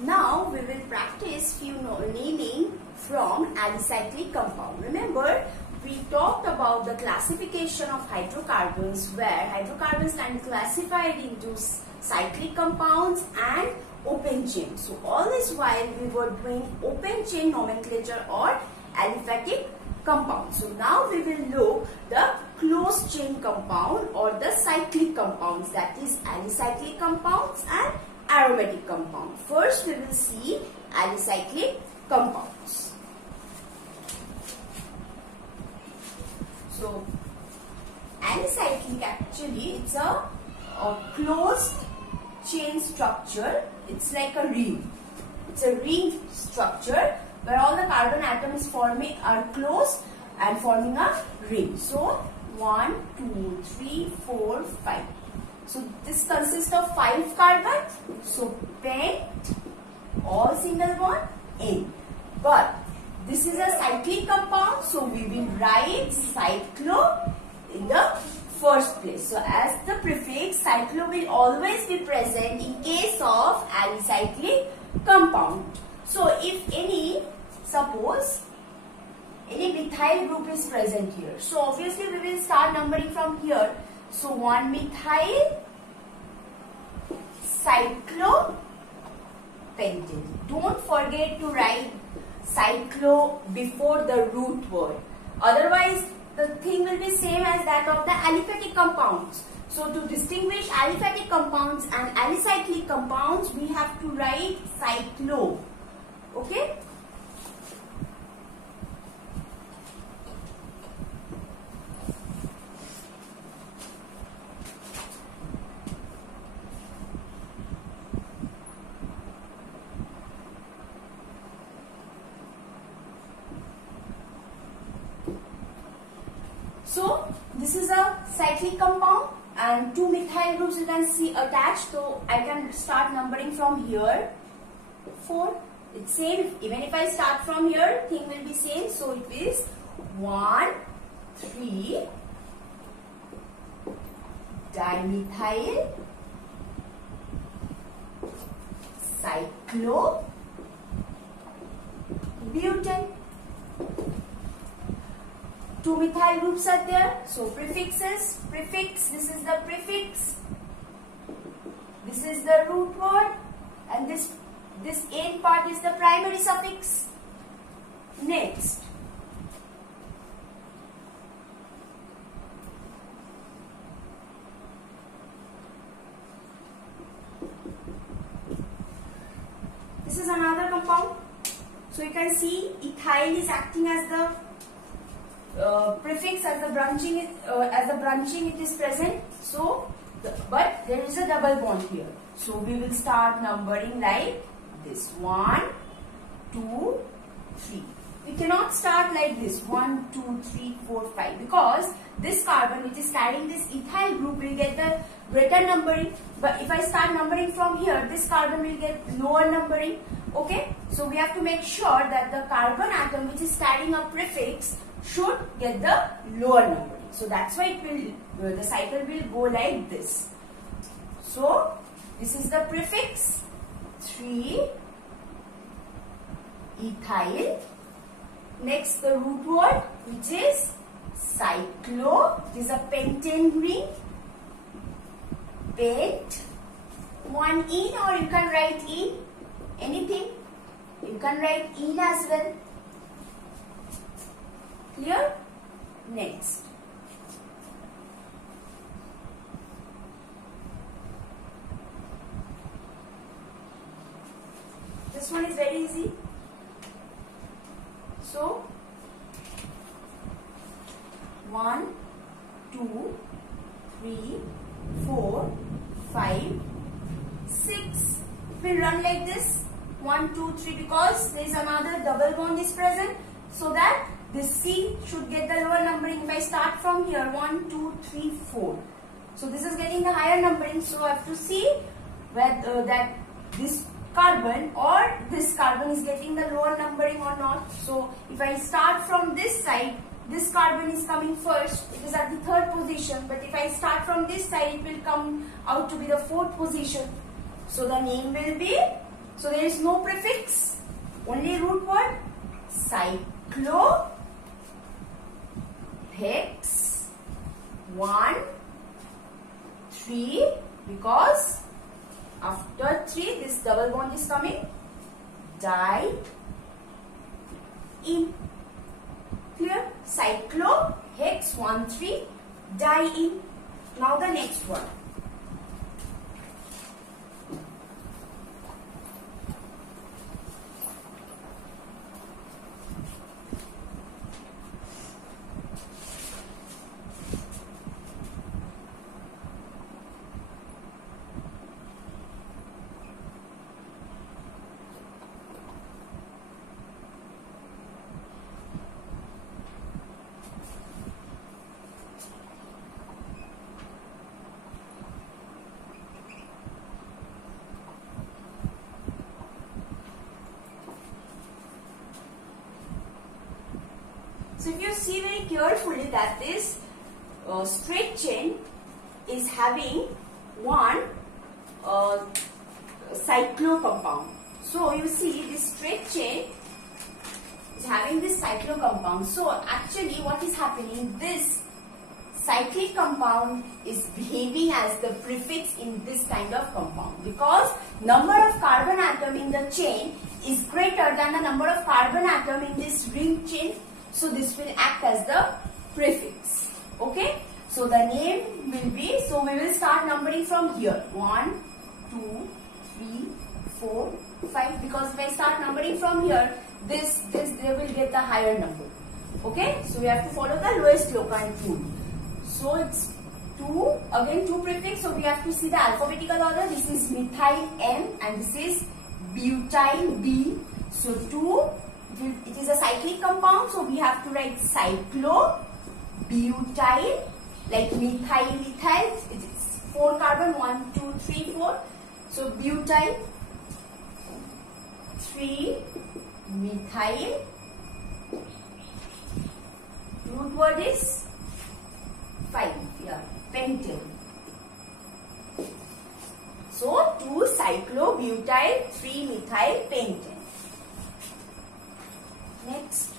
Now we will practice few naming from alicyclic compound. Remember, we talked about the classification of hydrocarbons, where hydrocarbons can be classified into cyclic compounds and open chain. So all this while we were doing open chain nomenclature or aliphatic compound. So now we will look the closed chain compound or the cyclic compounds, that is alicyclic compounds and aromatic compound. First we will see alicyclic compounds. So alicyclic, actually it's a closed chain structure. It's like a ring. It's a ring structure where all the carbon atoms are close and forming a ring. So 1, 2, 3, 4, 5. So this consists of 5 carbons. So pent, all single bond, N. But this is a cyclic compound, so we will write cyclo in the first place. So as the prefix, cyclo will always be present in case of alicyclic compound. So if suppose any methyl group is present here, so obviously we will start numbering from here. So 1 methyl cyclopentane. Don't forget to write cyclo before the root word. Otherwise, the thing will be same as that of the aliphatic compounds. So to distinguish aliphatic compounds and alicyclic compounds, we have to write cyclo. Okay? So this is a cyclic compound and 2 methyl groups you can see attached. So I can start numbering from here. 4. It's same. Even if I start from here, thing will be same. So it is 1, 3 dimethyl cyclobutane. 2 methyl groups are there. So prefixes, prefix, this is the prefix, this is the root word, and this N part is the primary suffix. Next, this is another compound. So you can see ethyl is acting as the prefix, as the branching it is present. So but there is a double bond here. So we will start numbering like this: 1, 2, 3. We cannot start like this 1, 2, 3, 4, 5, because this carbon which is carrying this ethyl group will get the greater numbering. But if I start numbering from here, this carbon will get lower numbering. Okay, so we have to make sure that the carbon atom which is carrying a prefix should get the lower numbering. So that's why the cycle will go like this. So this is the prefix 3 ethyl. Next the root word, which is cyclo. It is a pentane ring. Pent, 1 ene, or you can write ene. Anything. You can write ene as well. Clear? Next. This one is very easy. So 1, 2, 3, 4, 5, 6. We'll run like this. 1, 2, 3, because there is another double bond is present, so that this C should get the lower numbering. If I start from here, 1, 2, 3, 4. So this is getting the higher numbering. So I have to see whether that this carbon or this carbon is getting the lower numbering or not. So if I start from this side, this carbon is coming first. It is at the 3rd position. But if I start from this side, it will come out to be the 4th position. So the name will be So there is no prefix, only root word. Cyclo, hex, 1, 3, because after 3 this double bond is coming. Die in. Clear? Cyclo, hex, 1, 3, die in. Now the next one. So if you see very carefully that this straight chain is having one cyclo compound. So you see this straight chain is having this cyclo compound. So actually what is happening, this cyclic compound is behaving as the prefix in this kind of compound, because number of carbon atom in the chain is greater than the number of carbon atom in this ring chain. So this will act as the prefix. Okay. So the name will be, so we will start numbering from here. 1, 2, 3, 4, 5. Because if I start numbering from here, they will get the higher number. Okay. So we have to follow the lowest locant rule. So it's 2, again 2 prefix. So we have to see the alphabetical order. This is methyl M and this is butyl B. So 2. It is a cyclic compound, so we have to write cyclo, butyl, like methyl, it is 4 carbon, 1, 2, 3, 4. So butyl, 3, methyl, root word is 5, yeah, pentane. So 2 cyclo, butyl, 3 methyl, pentane. Next.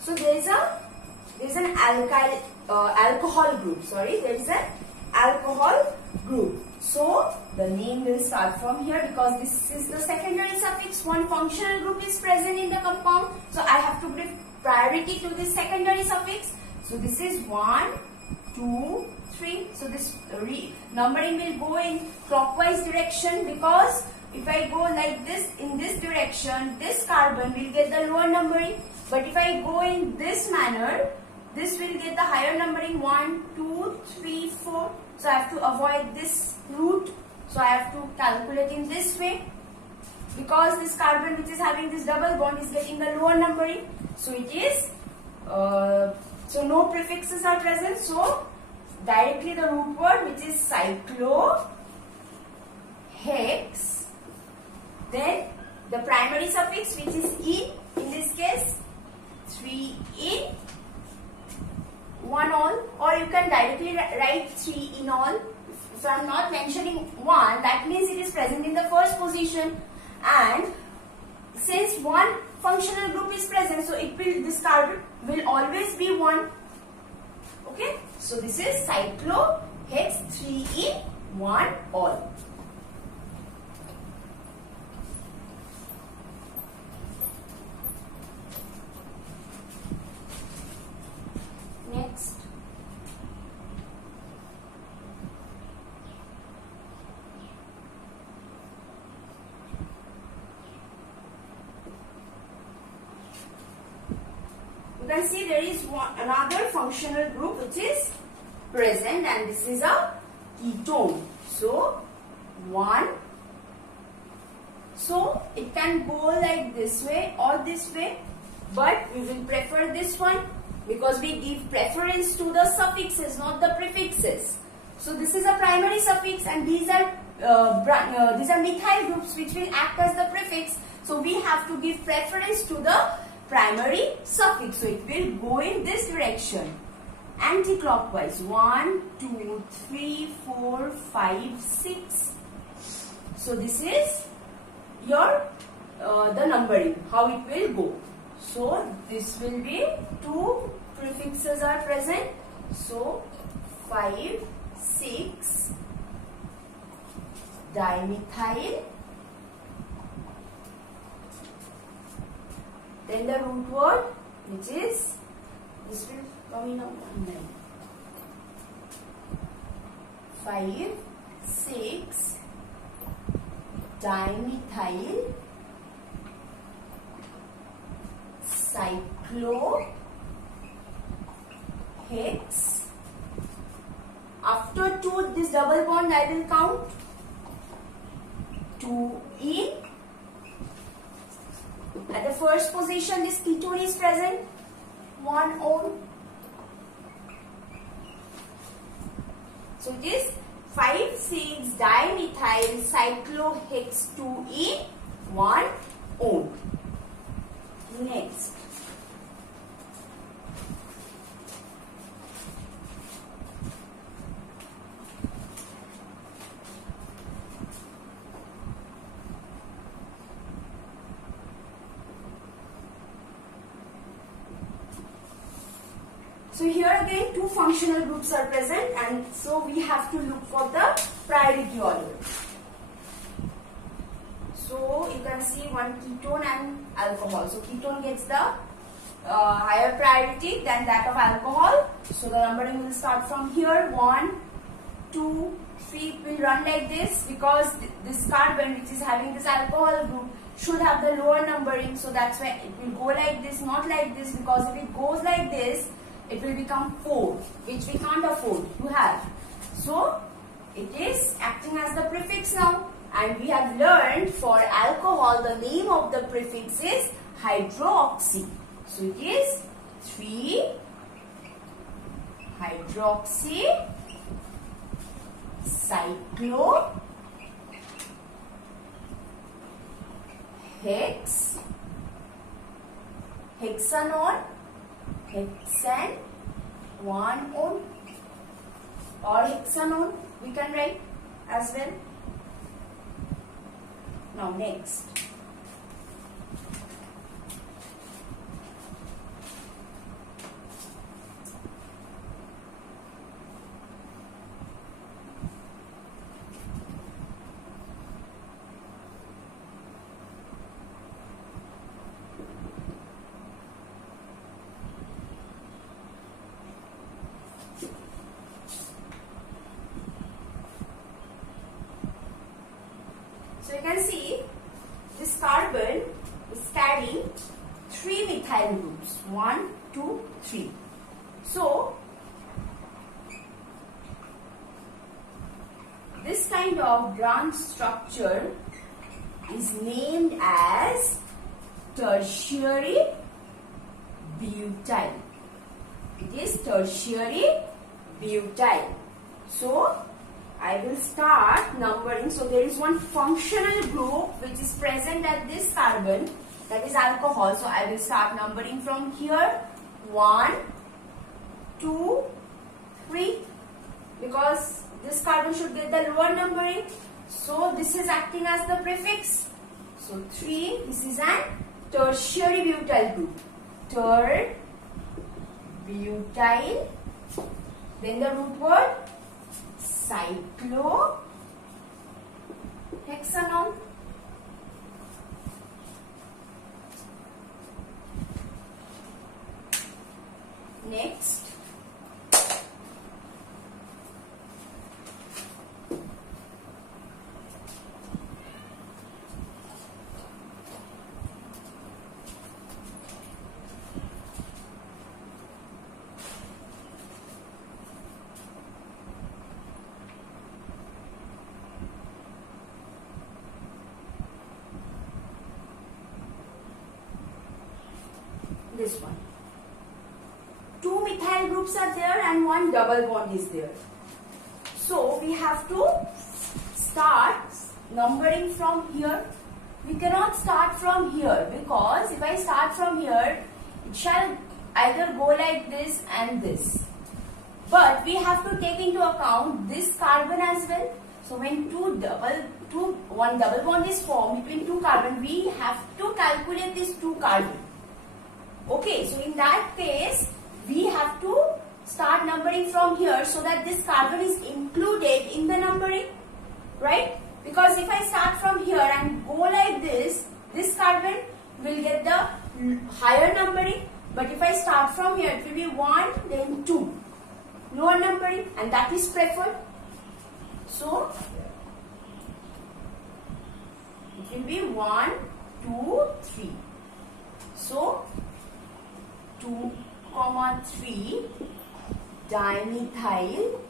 So there is an alcohol group. Sorry, there is an alcohol group. So the name will start from here because this is the secondary suffix. One functional group is present in the compound. So I have to give priority to this secondary suffix. So this is 1, 2, 3. So this numbering will go in clockwise direction, because if I go like this in this direction, this carbon will get the lower numbering. But if I go in this manner, this will get the higher numbering. 1, 2, 3, 4. So I have to avoid this root. So I have to calculate in this way, because this carbon which is having this double bond is getting the lower numbering. So it is, so no prefixes are present. So directly the root word, which is cyclo, hex, then the primary suffix which is in this case 3 in, 1 all, or you can directly write 3 in all. So I am not mentioning 1, that means it is present in the first position, and since one functional group is present, so this carbon will always be 1. Okay, so this is cyclo, hex, 3 in, 1 all. Next. You can see there is another functional group which is present, and this is a ketone. So 1. So it can go like this way or this way, but we will prefer this one, because we give preference to the suffixes, not the prefixes. So this is a primary suffix and these are these are methyl groups which will act as the prefix. So we have to give preference to the primary suffix. So it will go in this direction, anti-clockwise. 1, 2, 3, 4, 5, 6. So this is your the numbering, how it will go. So this will be 2 prefixes are present. So 5, 6, dimethyl. Then the root word, which is, this will come in on 5, 6, dimethyl, cyclo, hex. After 2, this double bond I will count. 2 in. At the first position, this ketone is present. 1 ohm. So it is 5, 6 dimethyl cyclohex 2 in 1 ohm. Next. So here again 2 functional groups are present, and so we have to look for the priority order. So you can see one ketone and alcohol. So ketone gets the higher priority than that of alcohol. So the numbering will start from here. 1, 2, 3. It will run like this because this carbon which is having this alcohol group should have the lower numbering. So that's why it will go like this, not like this, because if it goes like this, it will become 4, which we can't afford to have. So it is acting as the prefix now. And we have learned for alcohol, the name of the prefix is hydroxy. So it is 3 hydroxy cyclo hex hexanone hexane 1 ohm, or hexanone we can write as well. Now next. So you can see this carbon is carrying 3 methyl groups. 1, 2, 3. So this kind of branch structure is named as tertiary butyl. It is tertiary butyl. So I will start numbering. So there is one functional group which is present at this carbon, that is alcohol. So I will start numbering from here. 1, 2, 3, because this carbon should get the lower numbering. So this is acting as the prefix. So 3, this is an tertiary butyl group. Ter, butyl, then the root word cyclo, hexanone. Next. This one. 2 methyl groups are there and 1 double bond is there. So we have to start numbering from here? We cannot start from here, because if I start from here, it shall either go like this and this. But we have to take into account this carbon as well. So when one double bond is formed between two carbon, we have to calculate this two carbon. Okay, so in that case, we have to start numbering from here so that this carbon is included in the numbering, right? Because if I start from here and go like this carbon will get the higher numbering. But if I start from here, it will be 1, then 2. Lower numbering, and that is preferred. So, it will be 1, 2, 3. So, 2, 3 dimethyl.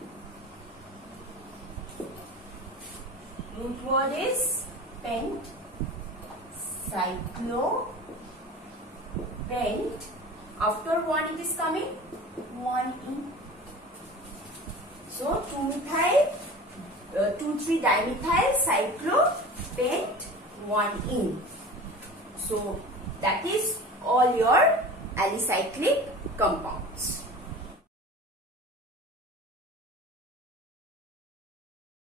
Root word is pent, cyclo, pent. After 1 it is coming 1 in. So 2,3 dimethyl cyclo, pent, 1 in. So that is all your alicyclic compounds.